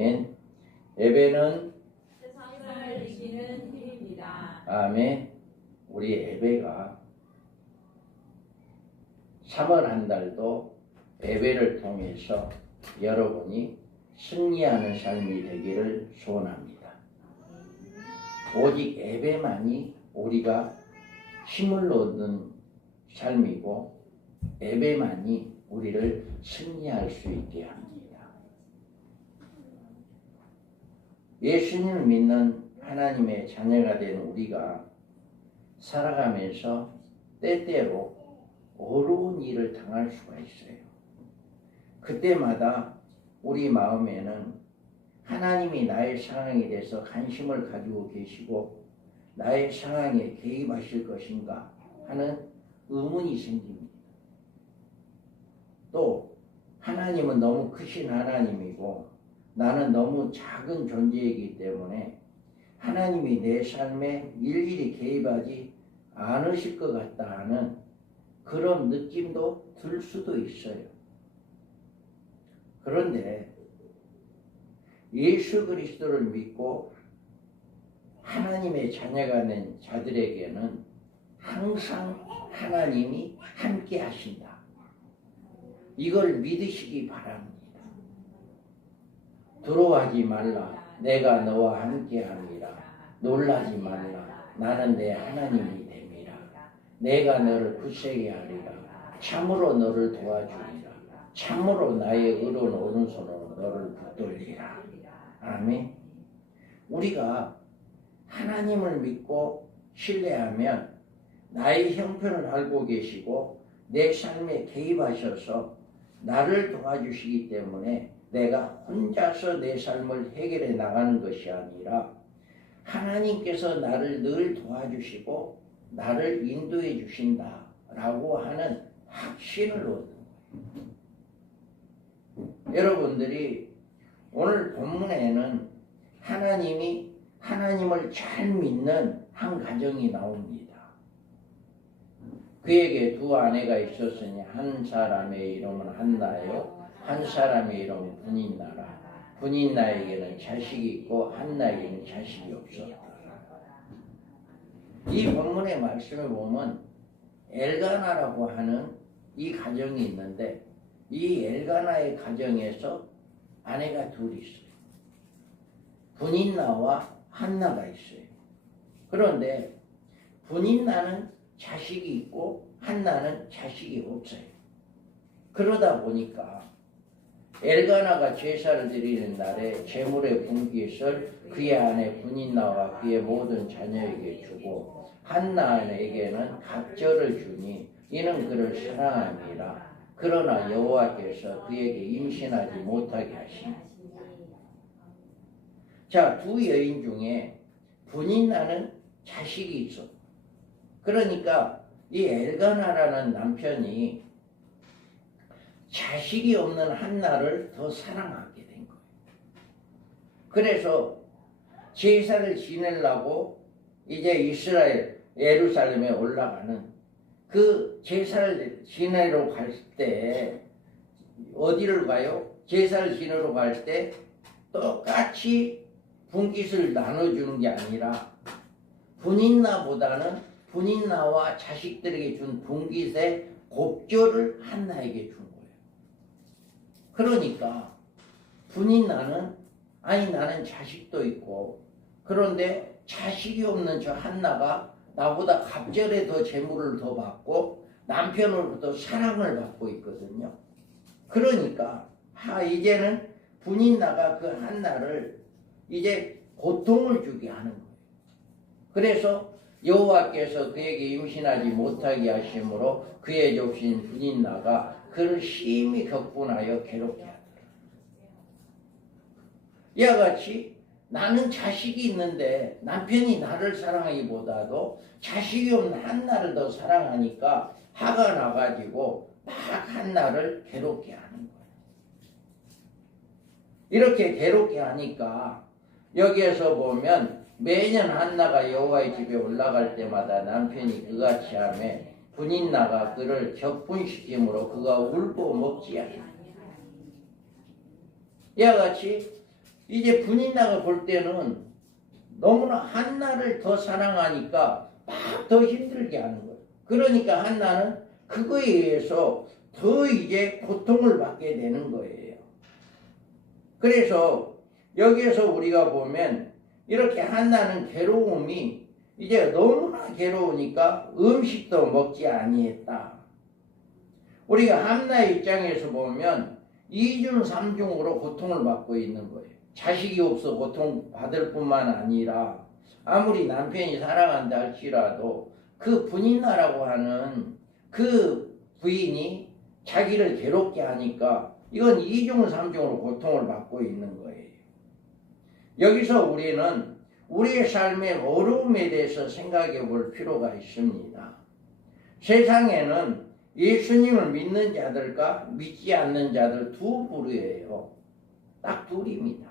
아멘. 예배는 세상을 이기는 힘입니다. 아멘. 우리 예배가 3월 한 달도 예배를 통해서 여러분이 승리하는 삶이 되기를 소원합니다. 오직 예배만이 우리가 힘을 얻는 삶이고 예배만이 우리를 승리할 수 있게 합니다. 예수님을 믿는 하나님의 자녀가 된 우리가 살아가면서 때때로 어려운 일을 당할 수가 있어요. 그때마다 우리 마음에는 하나님이 나의 상황에 대해서 관심을 가지고 계시고 나의 상황에 개입하실 것인가 하는 의문이 생깁니다. 또 하나님은 너무 크신 하나님이고 나는 너무 작은 존재이기 때문에 하나님이 내 삶에 일일이 개입하지 않으실 것 같다 하는 그런 느낌도 들 수도 있어요. 그런데 예수 그리스도를 믿고 하나님의 자녀가 된 자들에게는 항상 하나님이 함께 하신다. 이걸 믿으시기 바랍니다. 두려워하지 말라. 내가 너와 함께 함이라. 놀라지 말라. 나는 내 하나님이 됨이라. 내가 너를 굳세게 하리라. 참으로 너를 도와주리라. 참으로 나의 의로운 오른손으로 너를 붙들리라. 아멘. 우리가 하나님을 믿고 신뢰하면 나의 형편을 알고 계시고 내 삶에 개입하셔서 나를 도와주시기 때문에 내가 혼자서 내 삶을 해결해 나가는 것이 아니라 하나님께서 나를 늘 도와주시고 나를 인도해 주신다라고 하는 확신을 얻는 거예요. 여러분들이 오늘 본문에는 하나님이 하나님을 잘 믿는 한 가정이 나옵니다. 그에게 두 아내가 있었으니 한 사람의 이름은 한나요, 한 사람의 이름은 분인나라. 분인나에게는 자식이 있고 한나에게는 자식이 없었다. 이 본문의 말씀을 보면 엘가나라고 하는 이 가정이 있는데 이 엘가나의 가정에서 아내가 둘이 있어요. 분인나와 한나가 있어요. 그런데 분인나는 자식이 있고 한나는 자식이 없어요. 그러다 보니까 엘가나가 제사를 드리는 날에 제물의 분깃을 그의 아내 분인나와 그의 모든 자녀에게 주고 한나에게는 갑절을 주니 이는 그를 사랑함이라. 그러나 여호와께서 그에게 임신하지 못하게 하시니. 자, 두 여인 중에 분인나는 자식이 있어. 그러니까 이 엘가나라는 남편이 자식이 없는 한나를 더 사랑하게 된 거예요. 그래서 제사를 지내려고 이제 이스라엘 예루살렘에 올라가는 그 제사를 지내러 갈 때 어디를 가요? 제사를 지내러 갈 때 똑같이 분깃을 나눠주는 게 아니라 분인나보다는 분인나와 자식들에게 준 분깃의 곱절을 한나에게 준 거예요. 그러니까 분인나는 아니 나는 자식도 있고 그런데 자식이 없는 저 한나가 나보다 갑절에 더 재물을 더 받고 남편으로부터 사랑을 받고 있거든요. 그러니까 이제는 분인나가 그 한나를 이제 고통을 주게 하는 거예요. 그래서 여호와께서 그에게 임신하지 못하게 하심으로 그의 족신 분인나가 그를 심히 격분하여 괴롭게 하더라. 이와 같이 나는 자식이 있는데 남편이 나를 사랑하기보다도 자식이 없는 한나를 더 사랑하니까 화가 나가지고 막 한나를 괴롭게 하는 거예요. 이렇게 괴롭게 하니까 여기에서 보면 매년 한나가 여호와의 집에 올라갈 때마다 남편이 그같이 하며 분인나가 그를 격분시키므로 그가 울고 먹지 않았다. 이와 같이 이제 분인나가 볼 때는 너무나 한나를 더 사랑하니까 막 더 힘들게 하는 거예요. 그러니까 한나는 그거에 의해서 더 이제 고통을 받게 되는 거예요. 그래서 여기에서 우리가 보면 이렇게 한나는 괴로움이 이제 너무나 괴로우니까 음식도 먹지 아니했다. 우리가 한나의 입장에서 보면 이중 삼중으로 고통을 받고 있는 거예요. 자식이 없어 고통받을 뿐만 아니라 아무리 남편이 사랑한다 할지라도 그 분인나라고 하는 그 부인이 자기를 괴롭게 하니까 이건 이중 삼중으로 고통을 받고 있는 거예요. 여기서 우리는 우리의 삶의 어려움에 대해서 생각해 볼 필요가 있습니다. 세상에는 예수님을 믿는 자들과 믿지 않는 자들 두 부류예요. 딱 둘입니다.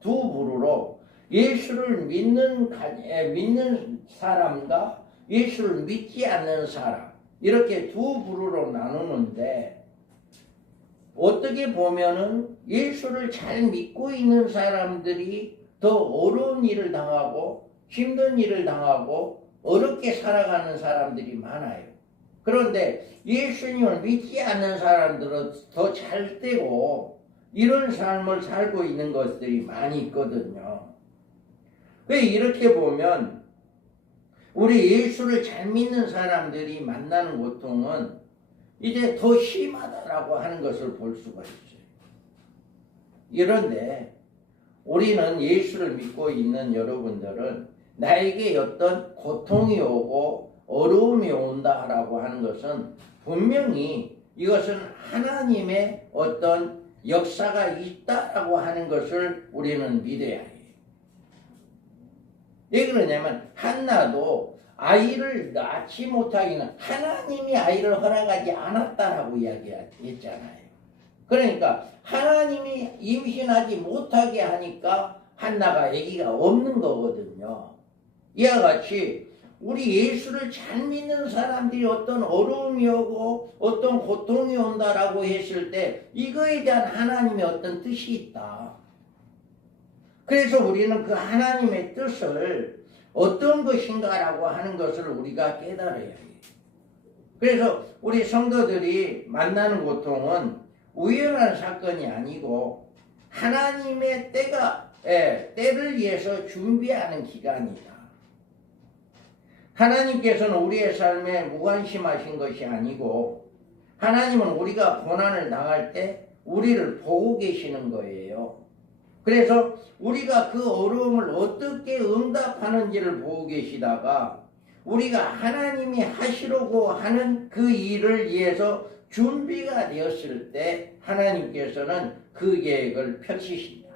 두 부류로 예수를 믿는 사람과 예수를 믿지 않는 사람, 이렇게 두 부류로 나누는데, 어떻게 보면은 예수를 잘 믿고 있는 사람들이 더 어려운 일을 당하고 힘든 일을 당하고 어렵게 살아가는 사람들이 많아요. 그런데 예수님을 믿지 않는 사람들은 더 잘되고 이런 삶을 살고 있는 것들이 많이 있거든요. 왜 이렇게 보면 우리 예수를 잘 믿는 사람들이 만나는 고통은 이제 더 심하다라고 하는 것을 볼 수가 있어요. 그런데 우리는 예수를 믿고 있는 여러분들은 나에게 어떤 고통이 오고 어려움이 온다라고 하는 것은 분명히 이것은 하나님의 어떤 역사가 있다라고 하는 것을 우리는 믿어야 해요. 왜 그러냐면 한나도 아이를 낳지 못하기는 하나님이 아이를 허락하지 않았다라고 이야기했잖아요. 그러니까 하나님이 임신하지 못하게 하니까 한나가 아기가 없는 거거든요. 이와 같이 우리 예수를 잘 믿는 사람들이 어떤 어려움이 오고 어떤 고통이 온다라고 했을 때 이거에 대한 하나님의 어떤 뜻이 있다. 그래서 우리는 그 하나님의 뜻을 어떤 것인가라고 하는 것을 우리가 깨달아야 해요. 그래서 우리 성도들이 만나는 고통은 우연한 사건이 아니고 하나님의 때를 위해서 준비하는 기간이다. 하나님께서는 우리의 삶에 무관심하신 것이 아니고 하나님은 우리가 고난을 당할 때 우리를 보고 계시는 거예요. 그래서 우리가 그 어려움을 어떻게 응답하는지를 보고 계시다가 우리가 하나님이 하시려고 하는 그 일을 위해서 준비가 되었을 때 하나님께서는 그 계획을 펼치신다.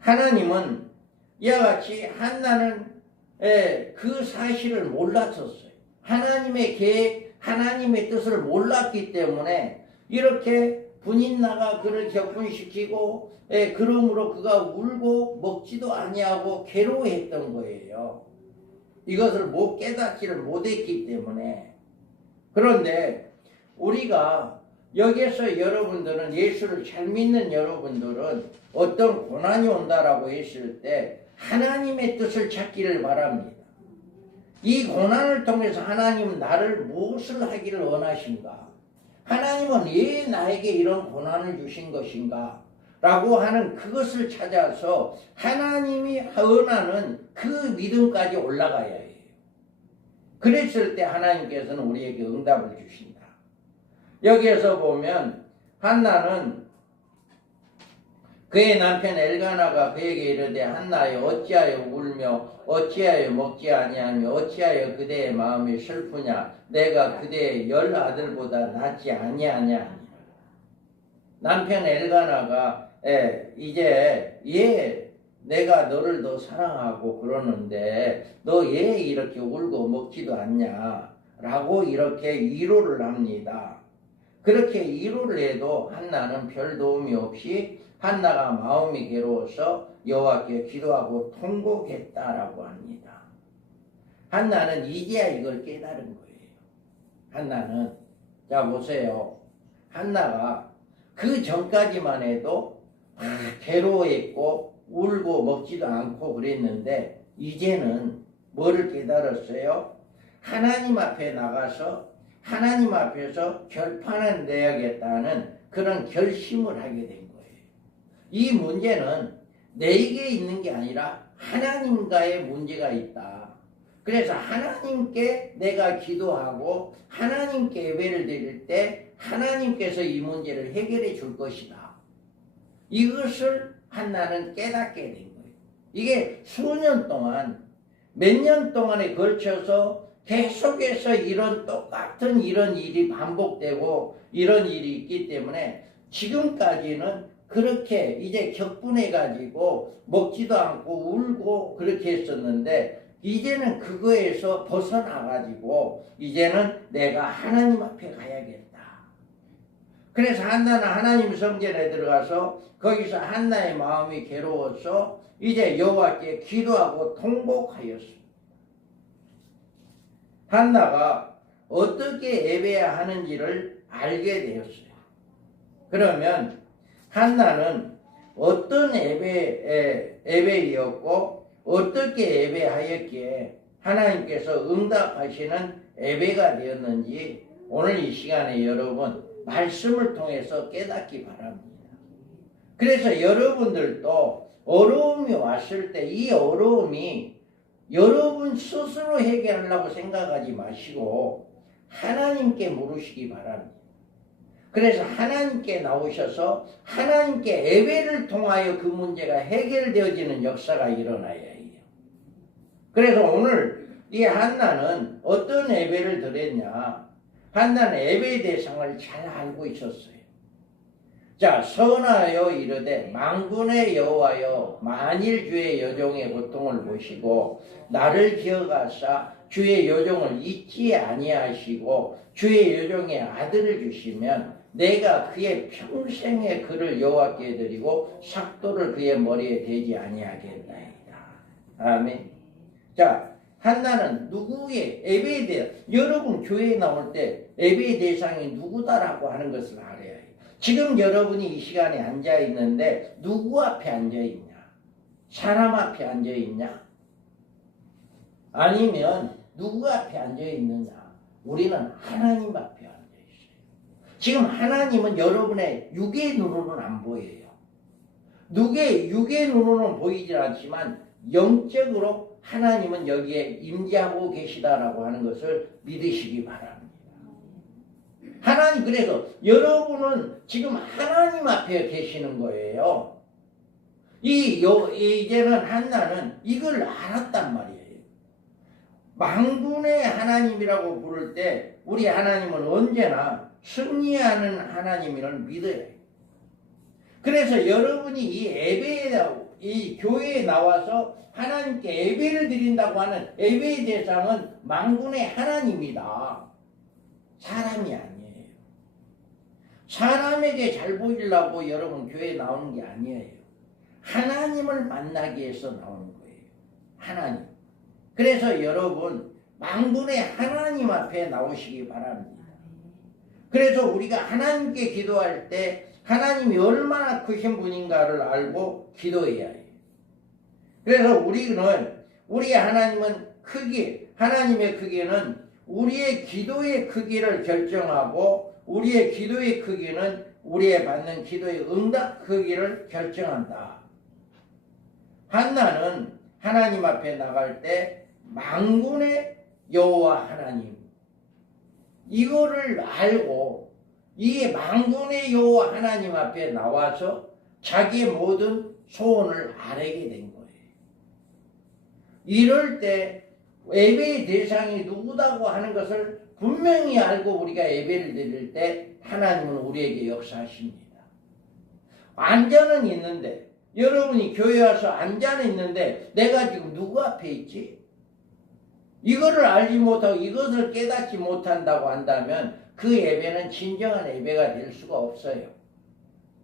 하나님은 이와 같이 한나는 그 사실을 몰랐었어요. 하나님의 계획, 하나님의 뜻을 몰랐기 때문에 이렇게 분인나가 그를 격분시키고 그러므로 그가 울고 먹지도 아니하고 괴로워했던 거예요. 이것을 깨닫지를 못했기 때문에. 그런데 우리가 여기에서 여러분들은 예수를 잘 믿는 여러분들은 어떤 고난이 온다라고 했을 때 하나님의 뜻을 찾기를 바랍니다. 이 고난을 통해서 하나님은 나를 무엇을 하기를 원하신가? 하나님은 왜 나에게 이런 고난을 주신 것인가? 라고 하는 그것을 찾아서 하나님이 원하는 그 믿음까지 올라가야 해요. 그랬을 때 하나님께서는 우리에게 응답을 주신다. 여기에서 보면 한나는 그의 남편 엘가나가 그에게 이르되 한나여 어찌하여 울며 어찌하여 먹지 아니하며 어찌하여 그대의 마음이 슬프냐 내가 그대의 10 아들보다 낫지 아니하냐. 남편 엘가나가 이제 내가 너를 더 사랑하고 그러는데 너 왜 이렇게 울고 먹지도 않냐 라고 이렇게 위로를 합니다. 그렇게 위로를 해도 한나는 별 도움이 없이 한나가 마음이 괴로워서 여호와께 기도하고 통곡했다라고 합니다. 한나는 이제야 이걸 깨달은 거예요. 한나는 자 보세요. 한나가 그 전까지만 해도 괴로워했고 울고 먹지도 않고 그랬는데 이제는 뭐를 깨달았어요? 하나님 앞에 나가서 하나님 앞에서 결판을 내야겠다는 그런 결심을 하게 된 거예요. 이 문제는 내게 있는 게 아니라 하나님과의 문제가 있다. 그래서 하나님께 내가 기도하고 하나님께 예배를 드릴 때 하나님께서 이 문제를 해결해 줄 것이다. 이것을 한나는 깨닫게 된 거예요. 이게 수년 동안 몇 년 동안에 걸쳐서 계속해서 이런 똑같은 이런 일이 반복되고 이런 일이 있기 때문에 지금까지는 그렇게 이제 격분해 가지고 먹지도 않고 울고 그렇게 했었는데 이제는 그거에서 벗어나 가지고 이제는 내가 하나님 앞에 가야겠다. 그래서 한나는 하나님 성전에 들어가서 거기서 한나의 마음이 괴로워서 이제 여호와께 기도하고 통곡하였습니다. 한나가 어떻게 예배해야 하는지를 알게 되었어요. 그러면 한나는 어떤 예배이었고 어떻게 예배하였기에 하나님께서 응답하시는 예배가 되었는지 오늘 이 시간에 여러분 말씀을 통해서 깨닫기 바랍니다. 그래서 여러분들도 어려움이 왔을 때 이 어려움이 여러분 스스로 해결하려고 생각하지 마시고 하나님께 물으시기 바랍니다. 그래서 하나님께 나오셔서 하나님께 예배를 통하여 그 문제가 해결되어지는 역사가 일어나야 해요. 그래서 오늘 이 한나는 어떤 예배를 드렸냐? 한나는 예배의 대상을 잘 알고 있었어요. 자, 선하여 이르되 만군의 여호와여 만일 주의 여종의 고통을 보시고 나를 기억하사 주의 여종을 잊지 아니하시고 주의 여종의 아들을 주시면 내가 그의 평생의 그를 여호와께 드리고 삭도를 그의 머리에 대지 아니하겠나이다. 아멘. 자, 한나는 누구의 예배에 대해 여러분 교회에 나올 때 예배의 대상이 누구다라고 하는 것을 알아야 해요. 지금 여러분이 이 시간에 앉아 있는데 누구 앞에 앉아 있냐? 사람 앞에 앉아 있냐? 아니면 누구 앞에 앉아 있느냐? 우리는 하나님 앞에 앉아 있어요. 지금 하나님은 여러분의 육의 눈으로는 안 보여요. 육의 눈으로는 보이질 않지만 영적으로 하나님은 여기에 임재하고 계시다라고 하는 것을 믿으시기 바랍니다. 하나님, 그래서 여러분은 지금 하나님 앞에 계시는 거예요. 이제는 한나는 이걸 알았단 말이에요. 만군의 하나님이라고 부를 때 우리 하나님은 언제나 승리하는 하나님을 믿어야 해요. 그래서 여러분이 이 교회에 나와서 하나님께 예배를 드린다고 하는 예배의 대상은 만군의 하나님이다. 사람이 아니에요. 사람에게 잘 보이려고 여러분 교회에 나오는 게 아니에요. 하나님을 만나기 위해서 나오는 거예요. 하나님. 그래서 여러분 만군의 하나님 앞에 나오시기 바랍니다. 그래서 우리가 하나님께 기도할 때 하나님이 얼마나 크신 분인가를 알고 기도해야 해요. 그래서 우리 하나님은 하나님의 크기는 우리의 기도의 크기를 결정하고 우리의 기도의 크기는 우리의 받는 기도의 응답 크기를 결정한다. 한나는 하나님 앞에 나갈 때 만군의 여호와 하나님 이거를 알고 이 만군의 여호와 하나님 앞에 나와서 자기의 모든 소원을 아뢰게 된 거예요. 이럴 때 예배의 대상이 누구다고 하는 것을 분명히 알고 우리가 예배를 드릴 때 하나님은 우리에게 역사하십니다. 앉아는 있는데 여러분이 교회 와서 앉아는 있는데 내가 지금 누구 앞에 있지? 이거를 알지 못하고 이것을 깨닫지 못한다고 한다면 그 예배는 진정한 예배가 될 수가 없어요.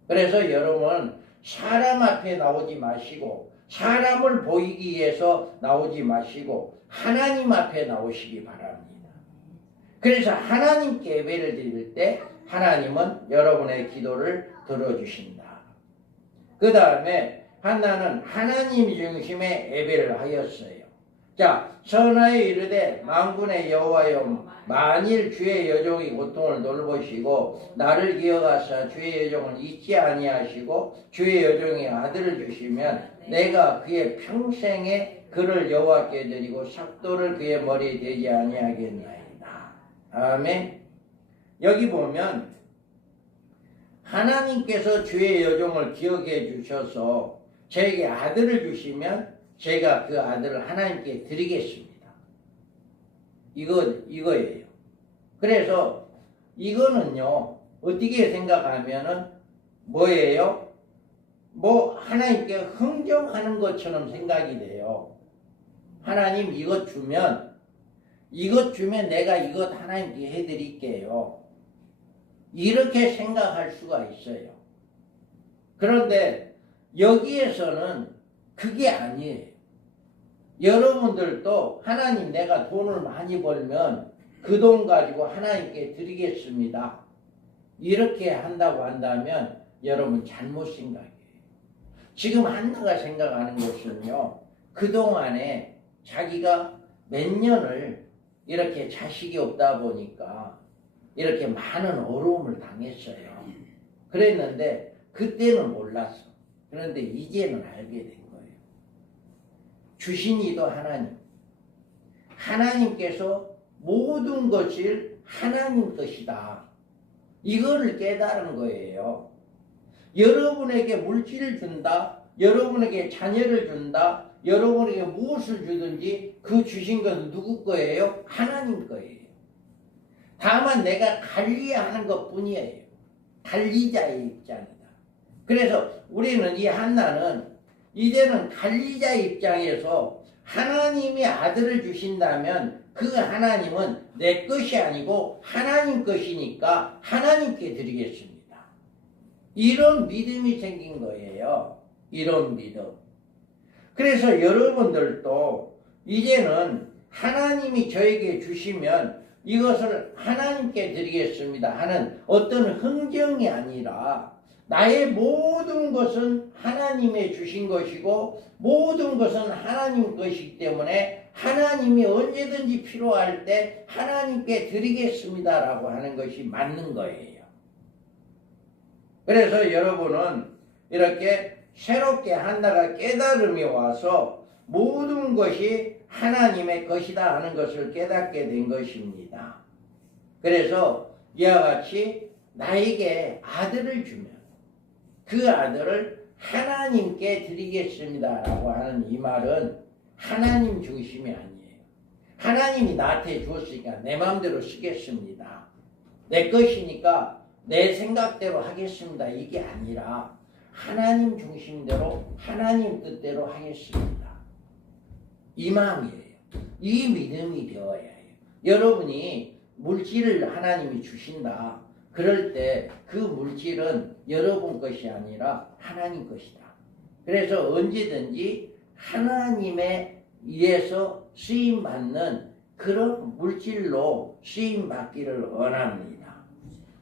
그래서 여러분 사람 앞에 나오지 마시고 사람을 보이기 위해서 나오지 마시고 하나님 앞에 나오시기 바랍니다. 그래서 하나님께 예배를 드릴 때 하나님은 여러분의 기도를 들어주신다. 그 다음에 한나는 하나님 중심의 예배를 하였어요. 자, 선하에 이르되 만군의 여호와여 만일 주의 여종이 고통을 돌보시고 나를 기억하사 주의 여종을 잊지 아니하시고 주의 여종이 아들을 주시면 내가 그의 평생에 그를 여호와께 드리고 삭도를 그의 머리에 대지 아니하겠나이다. 아멘. 여기 보면 하나님께서 주의 여종을 기억해 주셔서 저에게 아들을 주시면 제가 그 아들을 하나님께 드리겠습니다. 이거예요. 그래서 이거는요, 어떻게 생각하면은 뭐예요? 뭐 하나님께 흥정하는 것처럼 생각이 돼요. 하나님 이것 주면 내가 이것 하나님께 해드릴게요. 이렇게 생각할 수가 있어요. 그런데 여기에서는 그게 아니에요. 여러분들도 하나님 내가 돈을 많이 벌면 그 돈 가지고 하나님께 드리겠습니다. 이렇게 한다고 한다면 여러분 잘못 생각해요. 지금 한나가 생각하는 것은요. 그동안에 자기가 몇 년을 이렇게 자식이 없다 보니까 이렇게 많은 어려움을 당했어요. 그랬는데 그때는 몰랐어. 그런데 이제는 알게 된 거예요. 주신 이도 하나님. 하나님께서 모든 것을 하나님 것이다. 이거를 깨달은 거예요. 여러분에게 물질을 준다. 여러분에게 자녀를 준다. 여러분에게 무엇을 주든지 그 주신 것은 누구 거예요? 하나님 거예요. 다만 내가 관리하는 것 뿐이에요. 관리자의 입장이다. 그래서 우리는 이 한나는 이제는 관리자의 입장에서 하나님이 아들을 주신다면 그 하나님은 내 것이 아니고 하나님 것이니까 하나님께 드리겠습니다. 이런 믿음이 생긴 거예요. 이런 믿음. 그래서 여러분들도 이제는 하나님이 저에게 주시면 이것을 하나님께 드리겠습니다 하는 어떤 흥정이 아니라 나의 모든 것은 하나님의 주신 것이고 모든 것은 하나님 것이기 때문에 하나님이 언제든지 필요할 때 하나님께 드리겠습니다라고 하는 것이 맞는 거예요. 그래서 여러분은 이렇게 새롭게 한나가 깨달음이 와서 모든 것이 하나님의 것이다 하는 것을 깨닫게 된 것입니다. 그래서 이와 같이 나에게 아들을 주면 그 아들을 하나님께 드리겠습니다 라고 하는 이 말은 하나님 중심이 아니에요. 하나님이 나한테 주었으니까 내 마음대로 쓰겠습니다. 내 것이니까 내 생각대로 하겠습니다. 이게 아니라 하나님 중심대로 하나님 뜻대로 하겠습니다. 이 마음이에요. 이 믿음이 되어야 해요. 여러분이 물질을 하나님이 주신다. 그럴 때 그 물질은 여러분 것이 아니라 하나님 것이다. 그래서 언제든지 하나님에 의해서 쓰임받는 그런 물질로 쓰임받기를 원합니다.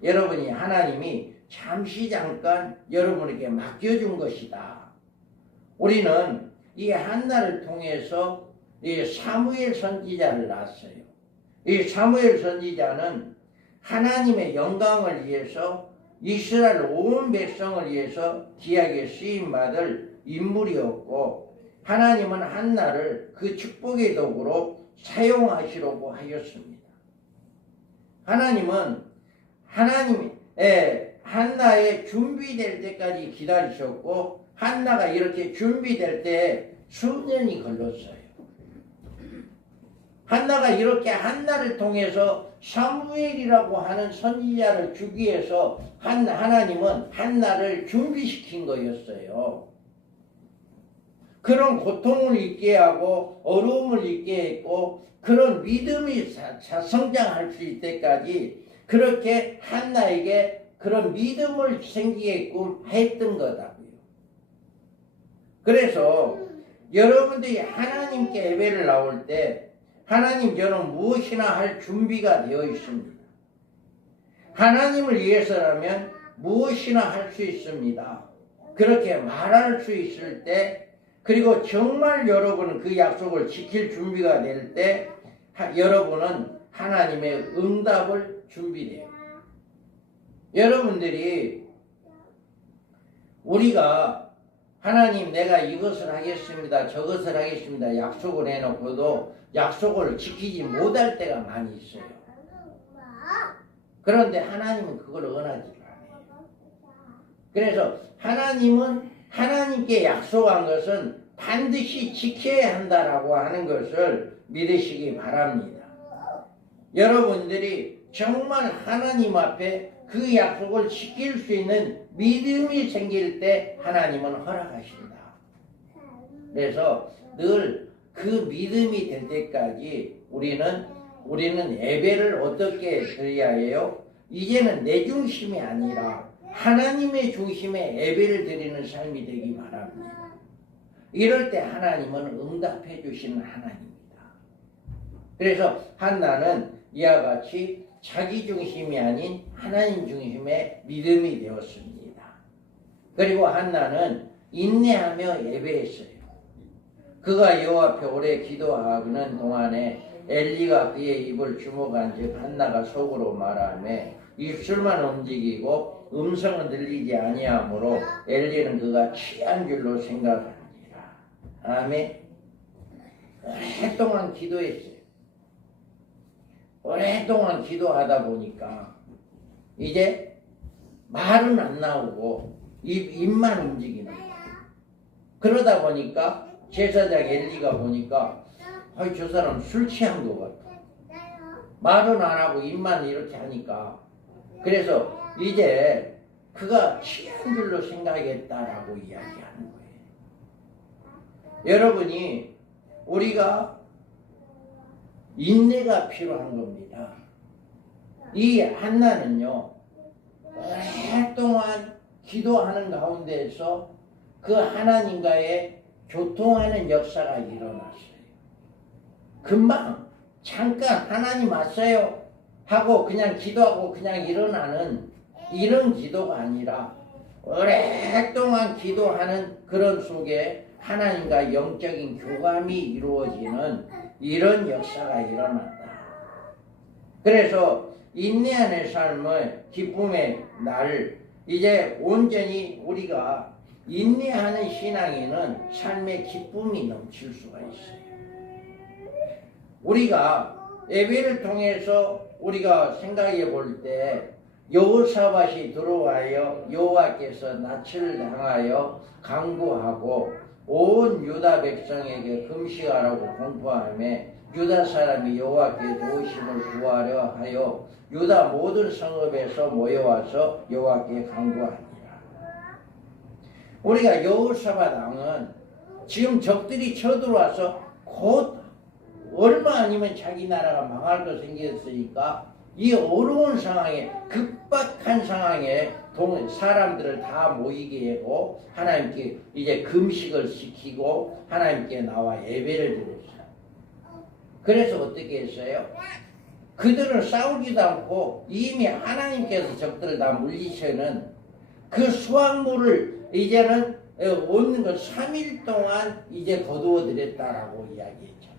여러분이 하나님이 잠시 잠깐 여러분에게 맡겨준 것이다. 우리는 이 한나를 통해서 이 사무엘 선지자를 낳았어요. 이 사무엘 선지자는 하나님의 영광을 위해서 이스라엘 온 백성을 위해서 귀하게 쓰임받을 인물이었고 하나님은 한나를 그 축복의 도구로 사용하시려고 하였습니다. 하나님은 한나의 준비될 때까지 기다리셨고 한나가 이렇게 준비될 때 수년이 걸렸어요. 한나가 이렇게 한나를 통해서 사무엘이라고 하는 선지자를 주기 위해서 하나님은 한나를 준비시킨 거였어요. 그런 고통을 잊게 하고 어려움을 잊게 했고 그런 믿음이 성장할 수 있을 때까지 그렇게 한나에게 그런 믿음을 생기게끔 했던 거다고요. 그래서 여러분들이 하나님께 예배를 나올 때 하나님 저는 무엇이나 할 준비가 되어 있습니다. 하나님을 위해서라면 무엇이나 할 수 있습니다. 그렇게 말할 수 있을 때, 그리고 정말 여러분은 그 약속을 지킬 준비가 될 때 여러분은 하나님의 응답을 준비해요. 여러분들이 우리가 하나님 내가 이것을 하겠습니다, 저것을 하겠습니다 약속을 해놓고도 약속을 지키지 못할 때가 많이 있어요. 그런데 하나님은 그걸 원하지 않아요. 그래서 하나님은 하나님께 약속한 것은 반드시 지켜야 한다라고 하는 것을 믿으시기 바랍니다. 여러분들이 정말 하나님 앞에 그 약속을 지킬 수 있는 믿음이 생길 때 하나님은 허락하신다. 그래서 늘 그 믿음이 될 때까지 우리는 예배를 어떻게 드려야 해요? 이제는 내 중심이 아니라 하나님의 중심에 예배를 드리는 삶이 되기 바랍니다. 이럴 때 하나님은 응답해 주시는 하나님입니다. 그래서 한나는 이와 같이 자기 중심이 아닌 하나님 중심의 믿음이 되었습니다. 그리고 한나는 인내하며 예배했어요. 그가 여호와 앞에 오래 기도하는 동안에 엘리가 그의 입을 주목한 즉 한나가 속으로 말하며 입술만 움직이고 음성은 들리지 아니하므로 엘리는 그가 취한 줄로 생각하니라. 아멘. 오랫동안 기도했어요. 오랫동안 기도하다 보니까 이제 말은 안 나오고 입만 움직이는 거예요. 그러다 보니까 제사장 엘리가 보니까 저 사람 술 취한 것 같아. 말은 안 하고 입만 이렇게 하니까 그래서 이제 그가 취한 줄로 생각했다라고 이야기하는 거예요. 여러분이 우리가 인내가 필요한 겁니다. 이 한나는요 오랫동안 기도하는 가운데에서 그 하나님과의 교통하는 역사가 일어났어요. 금방 잠깐 하나님 왔어요 하고 그냥 기도하고 그냥 일어나는 이런 기도가 아니라 오랫동안 기도하는 그런 속에 하나님과 영적인 교감이 이루어지는 이런 역사가 일어났다. 그래서 인내하는 삶의 기쁨의 날, 이제 온전히 우리가 인내하는 신앙에는 삶의 기쁨이 넘칠 수가 있어요. 우리가 예배를 통해서 우리가 생각해 볼 때 여호사밧이 들어와요 여호와께서 낯을 향하여 강구하고 온 유다 백성에게 금식하라고 공포하며 유다 사람이 여호와께 도우심을 구하려 하여 유다 모든 성읍에서 모여와서 여호와께 강구하니라. 우리가 여호사밧 왕은 지금 적들이 쳐들어와서 곧 얼마 아니면 자기 나라가 망할 거 생겼으니까 이 어려운 상황에 급박한 상황에 사람들을 다 모이게 하고 하나님께 이제 금식을 시키고 하나님께 나와 예배를 드렸어요. 그래서 어떻게 했어요? 그들은 싸우지도 않고 이미 하나님께서 적들을 다 물리치는 그 수확물을 이제는 얻는 걸 3일 동안 이제 거두어 드렸다라고 이야기했잖아요.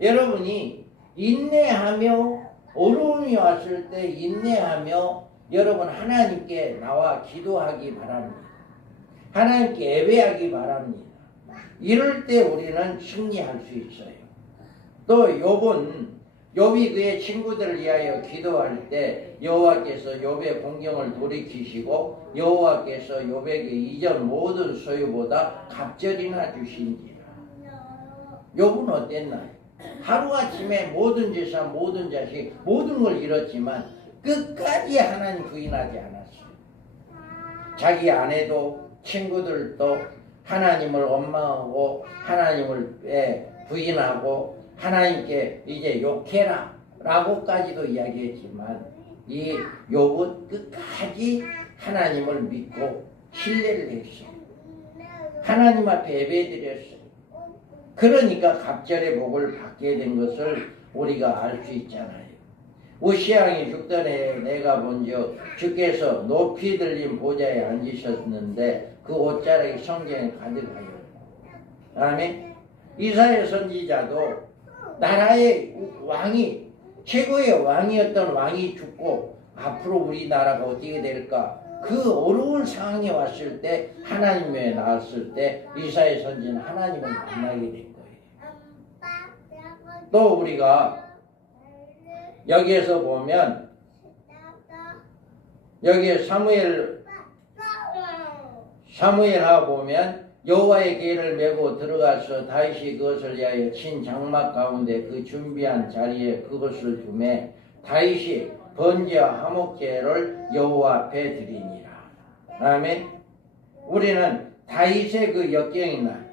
여러분이 인내하며 어려움이 왔을 때 인내하며 여러분 하나님께 나와 기도하기 바랍니다. 하나님께 예배하기 바랍니다. 이럴 때 우리는 승리할 수 있어요. 또 욥이 그의 친구들을 위하여 기도할 때 여호와께서 욥의 공경을 돌이키시고 여호와께서 욥에게 이전 모든 소유보다 갑절이나 주신지라. 욥은 어땠나요? 하루아침에 모든 재산, 모든 자식, 모든 걸 잃었지만 끝까지 하나님 부인하지 않았어요. 자기 아내도 친구들도 하나님을 원망하고 하나님을 부인하고 하나님께 이제 욕해라 라고까지도 이야기했지만 이 욥은 끝까지 하나님을 믿고 신뢰를 했어요. 하나님 앞에 예배드렸어요. 그러니까 갑절의 복을 받게 된 것을 우리가 알 수 있잖아요. 우시왕이 죽던 해에 내가 본즉 주께서 높이 들린 보좌에 앉으셨는데 그 옷자락이 성경에 가득하여. 아멘. 이사야 선지자도 나라의 왕이 최고의 왕이었던 왕이 죽고 앞으로 우리나라가 어떻게 될까 그 어려운 상황이 왔을 때 하나님에 나왔을 때 이사야 선지는 하나님을 만나게 된 거예요. 또 우리가 여기에서 보면 여기에 사무엘하 보면 여호와의 계를 메고 들어가서 다윗이 그것을 위하여 친 장막 가운데 그 준비한 자리에 그것을 두매 다윗이 번제와 화목제를 여호와 앞에 드리니라. 아멘. 우리는 다윗의 그 역경이 날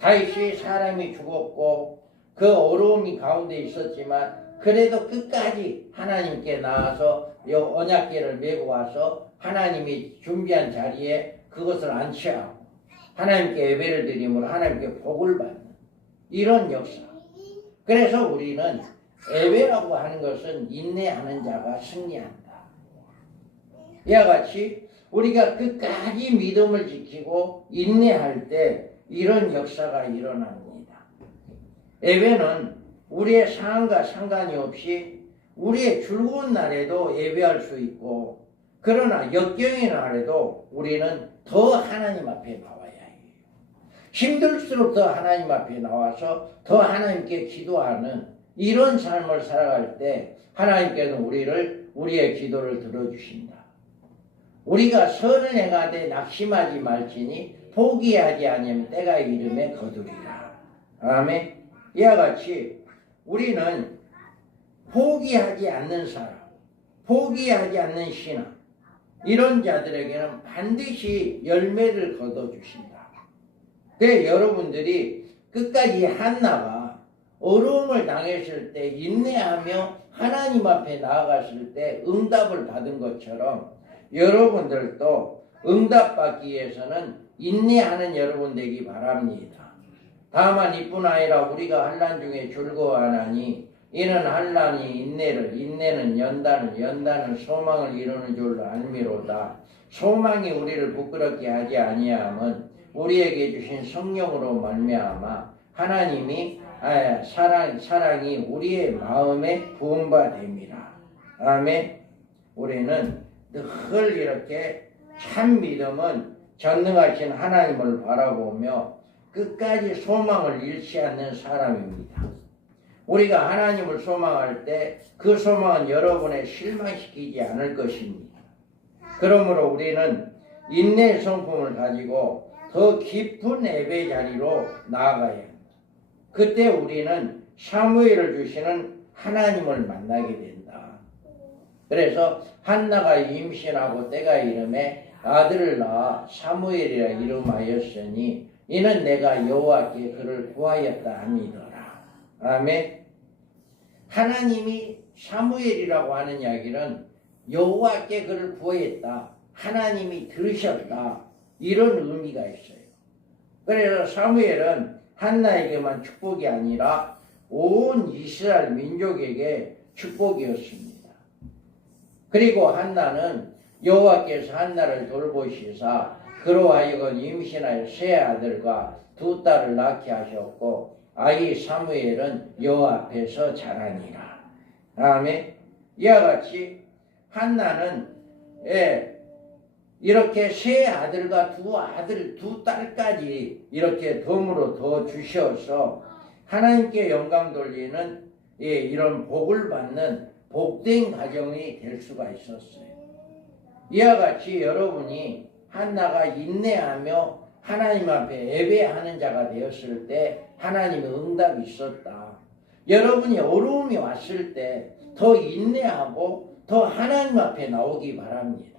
다윗이 사람이 죽었고 그 어려움이 가운데 있었지만 그래도 끝까지 하나님께 나와서 언약궤를 메고 와서 하나님이 준비한 자리에 그것을 안치하고 하나님께 예배를 드림으로 하나님께 복을 받는 이런 역사. 그래서 우리는 예배라고 하는 것은 인내하는 자가 승리한다. 이와 같이 우리가 끝까지 믿음을 지키고 인내할 때 이런 역사가 일어납니다. 예배는 우리의 상황과 상관이 없이 우리의 즐거운 날에도 예배할 수 있고 그러나 역경의 날에도 우리는 더 하나님 앞에 나와야 해요. 힘들수록 더 하나님 앞에 나와서 더 하나님께 기도하는 이런 삶을 살아갈 때 하나님께는 우리의 기도를 들어주신다. 우리가 선을 행하되 낙심하지 말지니 포기하지 아니하면 때가 이름에 거두리라. 아멘. 이와 같이 우리는 포기하지 않는 사람, 포기하지 않는 신앙 이런 자들에게는 반드시 열매를 거둬주신다. 그래서 여러분들이 끝까지 한나가 어려움을 당했을 때 인내하며 하나님 앞에 나아갔을 때 응답을 받은 것처럼 여러분들도 응답받기 위해서는 인내하는 여러분 되기 바랍니다. 다만 이뿐 아니라 우리가 환난 중에 즐거워하나니 이는 환난이 인내는 연단은 소망을 이루는 줄로 알미로다. 소망이 우리를 부끄럽게 하지 아니함은 우리에게 주신 성령으로 말미암아 하나님이 사랑이 우리의 마음에 부은 바 됨이라. 아멘. 우리는 늘 이렇게 참 믿음은 전능하신 하나님을 바라보며 끝까지 소망을 잃지 않는 사람입니다. 우리가 하나님을 소망할 때 그 소망은 여러분을 실망시키지 않을 것입니다. 그러므로 우리는 인내의 성품을 가지고 더 깊은 예배 자리로 나아가야 합니다. 그때 우리는 사무엘을 주시는 하나님을 만나게 된다. 그래서 한나가 임신하고 때가 이름에 아들을 낳아 사무엘이라 이름하였으니 이는 내가 여호와께 그를 구하였다 함이더라. 아멘. 하나님이 사무엘이라고 하는 이야기는 여호와께 그를 구했다. 하나님이 들으셨다. 이런 의미가 있어요. 그래서 사무엘은 한나에게만 축복이 아니라 온 이스라엘 민족에게 축복이었습니다. 그리고 한나는 여호와께서 한나를 돌보시사 그로 하여금 임신하여 세 아들과 두 딸을 낳게 하셨고 아이 사무엘은 여호와 앞에서 자라니라. 아멘. 이와 같이 한나는 이렇게 세 아들과 두 딸까지 이렇게 덤으로 더 주셔서 하나님께 영광 돌리는 이런 복을 받는 복된 가정이 될 수가 있었어요. 이와 같이 여러분이 한나가 인내하며 하나님 앞에 예배하는 자가 되었을 때 하나님의 응답이 있었다. 여러분이 어려움이 왔을 때 더 인내하고 더 하나님 앞에 나오기 바랍니다.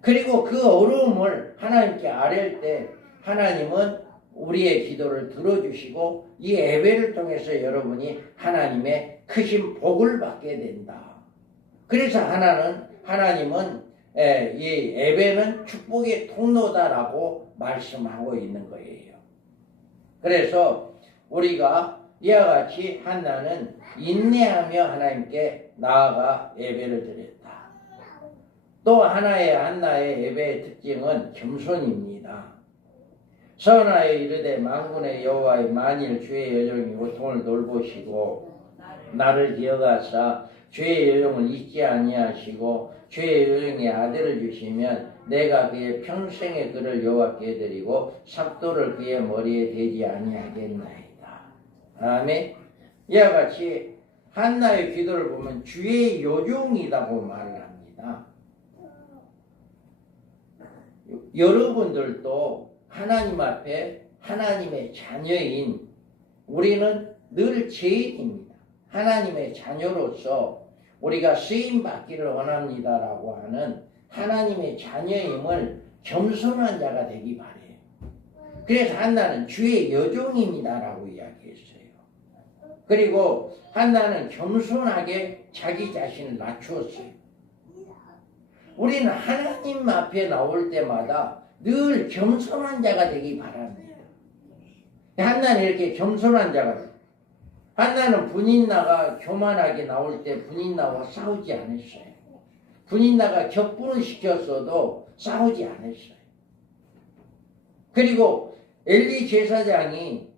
그리고 그 어려움을 하나님께 아뢰을 때 하나님은 우리의 기도를 들어주시고 이 예배를 통해서 여러분이 하나님의 크신 복을 받게 된다. 그래서 하나님은 이 예배는 축복의 통로다라고 말씀하고 있는 거예요. 그래서 우리가 이와 같이 한나는 인내하며 하나님께 나아가 예배를 드렸다. 또 하나의 한나의 예배의 특징은 겸손입니다. 선하여 이르되 만군의 여호와의 만일 주의 여종이 고통을 돌보시고 나를 기억하사 주의 여종을 잊지 아니하시고 주의 여종의 아들을 주시면 내가 그의 평생의 그를 여호와께 드리고 삭도를 그의 머리에 대지 아니하겠나이다. 아멘. 이와 같이 한나의 기도를 보면 주의 여종이라고 말을 합니다. 여러분들도 하나님 앞에 하나님의 자녀인 우리는 늘 죄인입니다. 하나님의 자녀로서 우리가 쓰임받기를 원합니다라고 하는 하나님의 자녀임을 겸손한 자가 되기 바래요. 그래서 한나는 주의 여종입니다라고 이야기했어요. 그리고 한나는 겸손하게 자기 자신을 낮추었어요. 우리는 하나님 앞에 나올 때마다 늘 겸손한 자가 되기 바랍니다. 한나는 이렇게 겸손한 자가 돼요. 한나는 분인나가 교만하게 나올 때 분인나와 싸우지 않았어요. 분인나가 격분을 시켰어도 싸우지 않았어요. 그리고 엘리 제사장이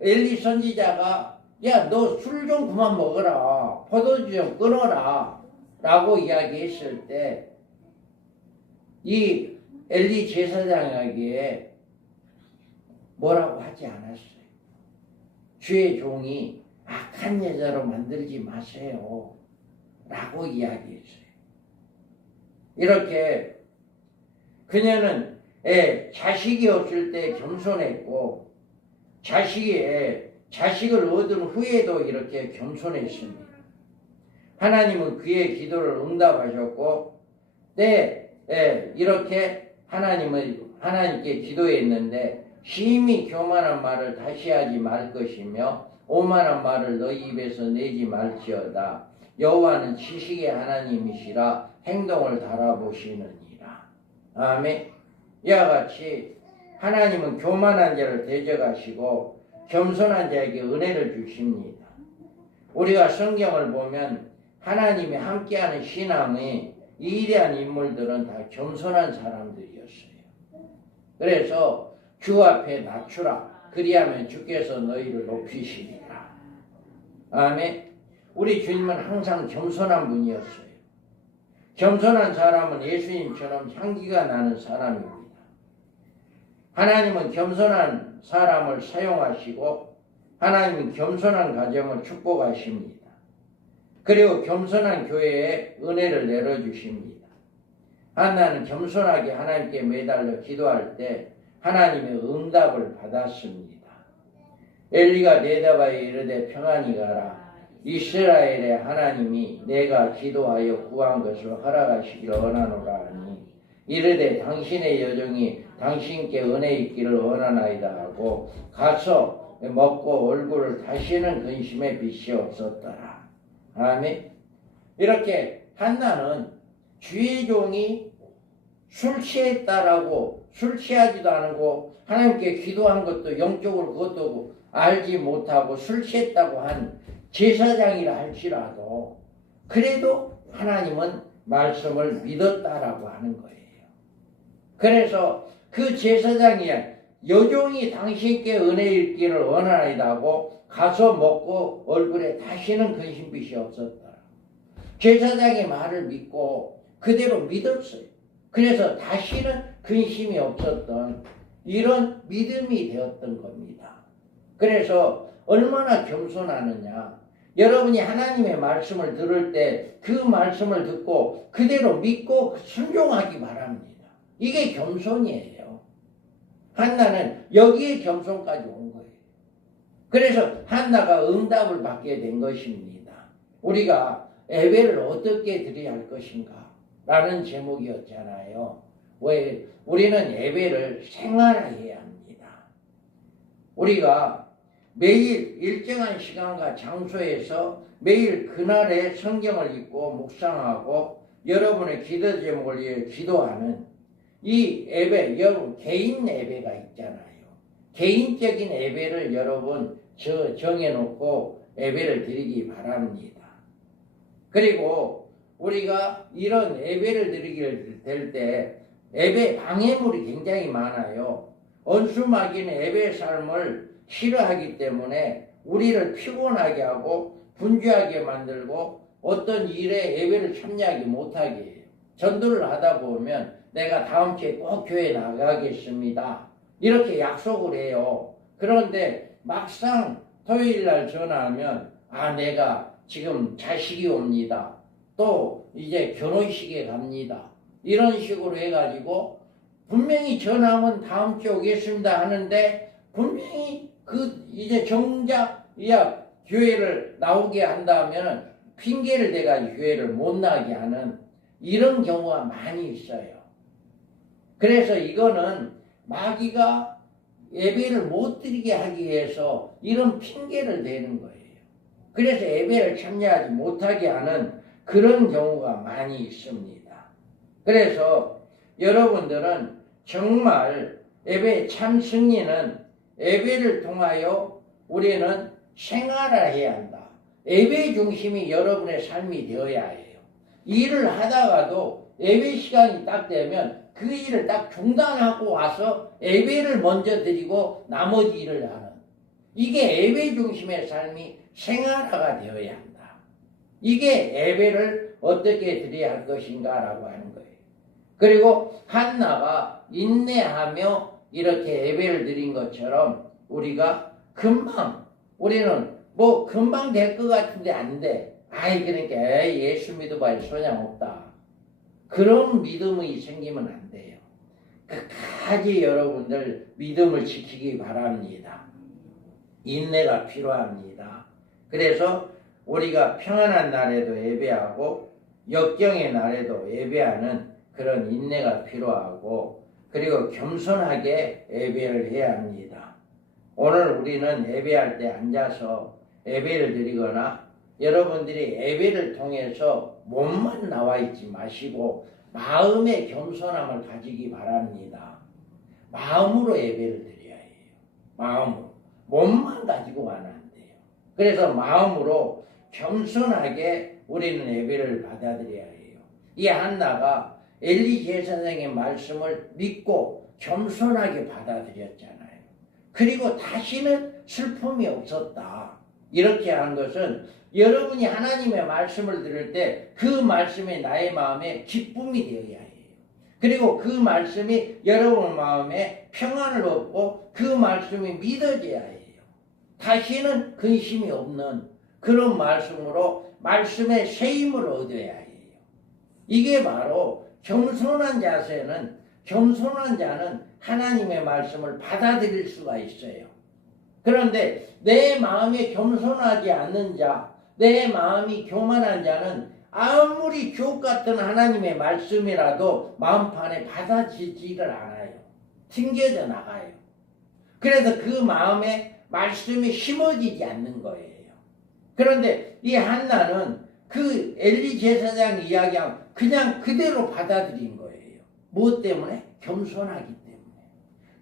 엘리 선지자가 야, 너 술 좀 그만 먹어라. 포도주 좀 끊어라. 라고 이야기했을 때 이 엘리 제사장에게 뭐라고 하지 않았어요. 주의 종이 악한 여자로 만들지 마세요. 라고 이야기했어요. 이렇게 그녀는 자식이 없을 때 겸손했고 자식을 얻은 후에도 이렇게 겸손했습니다. 하나님은 그의 기도를 응답하셨고 이렇게 하나님께 기도했는데 심히 교만한 말을 다시 하지 말 것이며 오만한 말을 너희 입에서 내지 말지어다. 여호와는 지식의 하나님이시라 행동을 달아보시느니라. 아멘. 이와 같이 하나님은 교만한 자를 대적하시고 겸손한 자에게 은혜를 주십니다. 우리가 성경을 보면 하나님이 함께하는 신앙의 위대한 인물들은 다 겸손한 사람들이었어요. 그래서 주 앞에 낮추라. 그리하면 주께서 너희를 높이시리라. 아멘. 우리 주님은 항상 겸손한 분이었어요. 겸손한 사람은 예수님처럼 향기가 나는 사람입니다. 하나님은 겸손한 사람을 사용하시고 하나님은 겸손한 가정을 축복하십니다. 그리고 겸손한 교회에 은혜를 내려주십니다. 한나는 겸손하게 하나님께 매달려 기도할 때 하나님의 응답을 받았습니다. 엘리가 대답하여 이르되 평안히 가라. 이스라엘의 하나님이 내가 기도하여 구한 것을 허락하시기를 원하노라 하니 이르되 당신의 여종이 당신께 은혜 있기를 원하나이다 하고 가서 먹고 얼굴을 다시는 근심에 빛이 없었더라. 아멘. 이렇게 한나는 주의 종이 술 취했다라고 술 취하지도 않고 하나님께 기도한 것도 영적으로 그것도 알지 못하고 술 취했다고 한 제사장이라 할지라도 그래도 하나님은 말씀을 믿었다라고 하는 거예요. 그래서 그 제사장이 여종이 당신께 은혜 있기를 원하나이다 하고 가서 먹고 얼굴에 다시는 근심빛이 없었다. 제사장의 말을 믿고 그대로 믿었어요. 그래서 다시는 근심이 없었던 이런 믿음이 되었던 겁니다. 그래서 얼마나 겸손하느냐. 여러분이 하나님의 말씀을 들을 때 그 말씀을 듣고 그대로 믿고 순종하기 바랍니다. 이게 겸손이에요. 한나는 여기에 겸손까지 온 거예요. 그래서 한나가 응답을 받게 된 것입니다. 우리가 예배를 어떻게 드려야 할 것인가 라는 제목이었잖아요. 왜 우리는 예배를 생활해야 합니다. 우리가 매일 일정한 시간과 장소에서 매일 그날의 성경을 읽고 묵상하고 여러분의 기도 제목을 위해 기도하는 이 예배, 여러분 개인 예배가 있잖아요. 개인적인 예배를 여러분 정해놓고 예배를 드리기 바랍니다. 그리고 우리가 이런 예배를 드리게 될 때 예배 방해물이 굉장히 많아요. 원수마귀는 예배 삶을 싫어하기 때문에 우리를 피곤하게 하고 분주하게 만들고 어떤 일에 예배를 참여하지 못하게 해요. 전도를 하다 보면 내가 다음 주에 꼭 교회 나가겠습니다. 이렇게 약속을 해요. 그런데 막상 토요일 날 전화하면 내가 지금 자식이 옵니다. 또 이제 결혼식에 갑니다. 이런 식으로 해가지고 분명히 전화하면 다음 주에 오겠습니다 하는데 분명히 이제 정작 교회를 나오게 한다면 핑계를 대가지고 교회를 못 나가게 하는 이런 경우가 많이 있어요. 그래서 이거는 마귀가 예배를 못 드리게 하기 위해서 이런 핑계를 대는 거예요. 그래서 예배를 참여하지 못하게 하는 그런 경우가 많이 있습니다. 그래서 여러분들은 정말 예배의 참 승리는 예배를 통하여 우리는 생활해야 한다. 예배 중심이 여러분의 삶이 되어야 해요. 일을 하다가도 예배 시간이 딱 되면 그 일을 딱 중단하고 와서 예배를 먼저 드리고 나머지 일을 하는 이게 예배 중심의 삶이 생활화가 되어야 한다. 이게 예배를 어떻게 드려야 할 것인가 라고 하는 거예요. 그리고 한나가 인내하며 이렇게 예배를 드린 것처럼 우리가 우리는 금방 될 것 같은데 안 돼. 그러니까 예수 믿어봐야 소용없다. 그런 믿음이 생기면 안 돼요. 끝까지 여러분들 믿음을 지키기 바랍니다. 인내가 필요합니다. 그래서 우리가 평안한 날에도 예배하고 역경의 날에도 예배하는 그런 인내가 필요하고 그리고 겸손하게 예배를 해야 합니다. 오늘 우리는 예배할 때 앉아서 예배를 드리거나 여러분들이 예배를 통해서 몸만 나와 있지 마시고 마음의 겸손함을 가지기 바랍니다. 마음으로 예배를 드려야 해요. 마음으로. 몸만 가지고 가면 안 돼요. 그래서 마음으로 겸손하게 우리는 예배를 받아들여야 해요. 이 한나가 엘리 제사장의 말씀을 믿고 겸손하게 받아들였잖아요. 그리고 다시는 슬픔이 없었다. 이렇게 한 것은 여러분이 하나님의 말씀을 들을 때 그 말씀이 나의 마음에 기쁨이 되어야 해요. 그리고 그 말씀이 여러분 마음에 평안을 얻고 그 말씀이 믿어져야 해요. 다시는 근심이 없는 그런 말씀으로 말씀의 세임을 얻어야 해요. 이게 바로 겸손한 자는 하나님의 말씀을 받아들일 수가 있어요. 그런데 내 마음이 겸손하지 않는 자, 내 마음이 교만한 자는 아무리 주옥 같은 하나님의 말씀이라도 마음판에 받아지지를 않아요. 튕겨져 나가요. 그래서 그 마음에 말씀이 심어지지 않는 거예요. 그런데 이 한나는 그 엘리 제사장 이야기한 그냥 그대로 받아들인 거예요. 무엇 때문에? 겸손하기 때문에.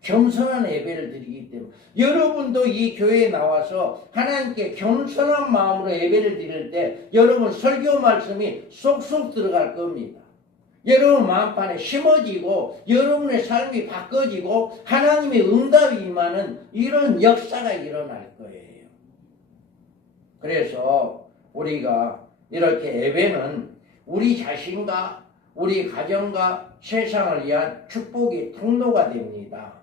겸손한 예배를 드리기 때문에. 여러분도 이 교회에 나와서 하나님께 겸손한 마음으로 예배를 드릴 때 여러분 설교 말씀이 쏙쏙 들어갈 겁니다. 여러분 마음판에 심어지고 여러분의 삶이 바꿔지고 하나님의 응답이 임하는 이런 역사가 일어날 거예요. 그래서 우리가 이렇게 예배는 우리 자신과 우리 가정과 세상을 위한 축복의 통로가 됩니다.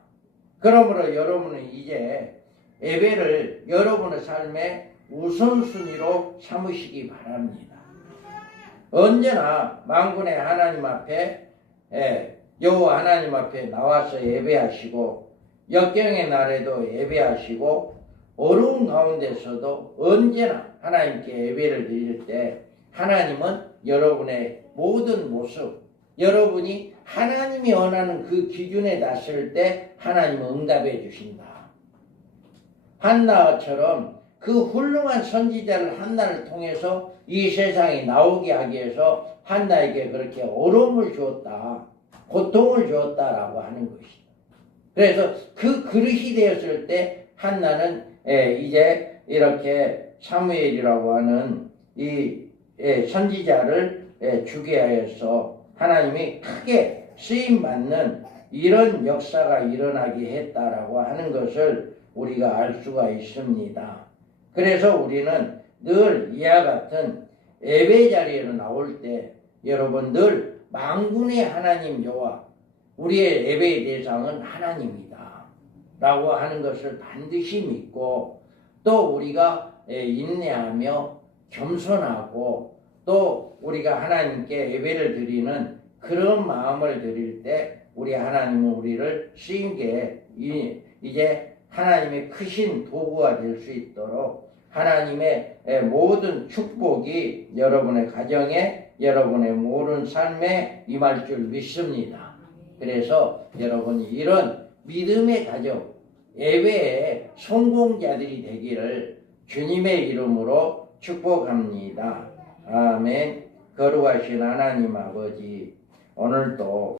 그러므로 여러분은 이제 예배를 여러분의 삶의 우선순위로 삼으시기 바랍니다. 언제나 만군의 하나님 앞에 여호와 하나님 앞에 나와서 예배하시고 역경의 날에도 예배하시고 어려운 가운데서도 언제나 하나님께 예배를 드릴 때 하나님은 여러분의 모든 모습, 여러분이 하나님이 원하는 그 기준에達을 때 하나님은 응답해 주신다. 한나처럼 그 훌륭한 선지자를 한나를 통해서 이 세상에 나오게 하기 위해서 한나에게 그렇게 어려움을 주었다. 고통을 주었다라고 하는 것이다. 그래서 그 그릇이 되었을 때 한나는 이제 이렇게 사무엘이라고 하는 이 선지자를 주게 하여서 하나님이 크게 쓰임받는 이런 역사가 일어나게 했다라고 하는 것을 우리가 알 수가 있습니다. 그래서 우리는 늘 이와 같은 예배 자리에 나올 때 여러분 늘 만군의 하나님 여호와 우리의 예배의 대상은 하나님이다 라고 하는 것을 반드시 믿고 또 우리가 인내하며 겸손하고 또 우리가 하나님께 예배를 드리는 그런 마음을 드릴 때 우리 하나님은 우리를 쓰임게 이제 하나님의 크신 도구가 될 수 있도록 하나님의 모든 축복이 여러분의 가정에 여러분의 모든 삶에 임할 줄 믿습니다. 그래서 여러분이 이런 믿음의 가정 예배의 성공자들이 되기를 주님의 이름으로 축복합니다. 아멘. 거룩하신 하나님 아버지 오늘도